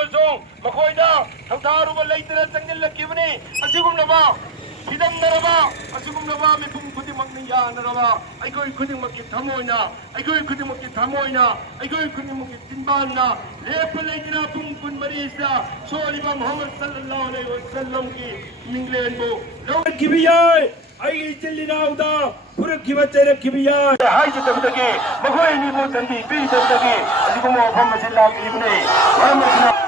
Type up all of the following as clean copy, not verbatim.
मखोइदा थौथारुबा लेइतना चंगिल्लखिबनी असिगुमनबा हिदमनरबा असिगुमनबा मिपुम खुदिमकनि यानरबा अइखोइ खुदिमकि थमोइना अइखोइ खुदिमकि थमोइना अइखोइ खुदिमकि तिनबानना लेप लेइतना पुम कुन मरीसा सोलिबा मोहम्मद सल्लल्लाहु अलैहि वसल्लम की मिंगलेनबो लौकिबियाय आई चिल्लिनाउदा पुरखिबा चरखिबिया हाइजतबदगे मखोइनि मो तंदी पीजतबदगे अदिगुमो फमसिल्ला किबने वरमसना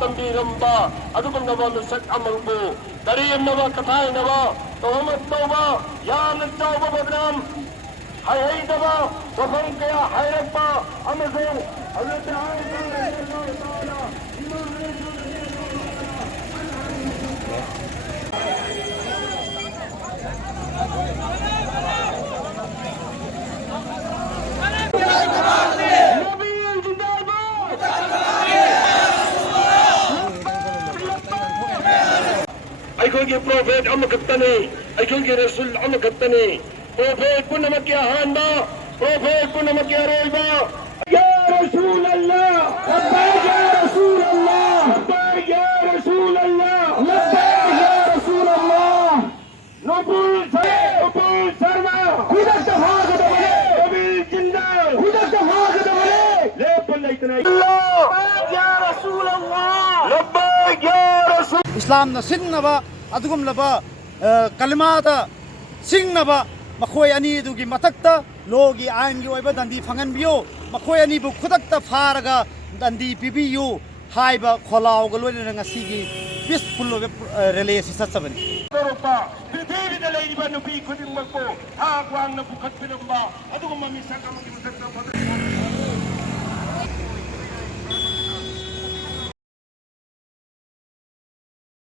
तंबीरंबा अदुगुमनबा मिसक अमंगबो दरियमनबा कथायनबा तोहमत तौबा यान चौबा बदनाम हायदबा वफन कया हायरबा अमजो हजरत आयशा रज़ियल्लाहु ताला अखोगे प्रोफेट अमखतने अखोगे रसूल अमखतने प्रोफेट पुनमक के हानबा प्रोफेट पुनमक के रोइबा या रसूल अल्लाह लब्बैक या रसूल अल्लाह लब्बैक या रसूल अल्लाह लब्बैक या रसूल अल्लाह नबुल शर्मा खुदा तफाक दबले नबी जिंदा खुदा तफाक दबले ले पल्ले इतना लब्बैक या रसूल अल्लाह लब्बैक या रसूल इस्लाम न सिंगनबा अदुगुमलबा कलमादा सिंगनबा मखोय अनी दुगी मथक्ता लोगी आइनगी ओइबा दंदी फंगनबियो मखोय अनी बु खुदक्ता फारगा दंदी पिबियो हाइबा खोलावगा लोइना ngasiगी पीसफुल रिले सत्सबनी तोरपा पृथ्वीदा लेइबा नुपी खुदिंगमको हा ग्वांगना बुखत पिरंबा अदुगुम मिसक अमगी मथक्ता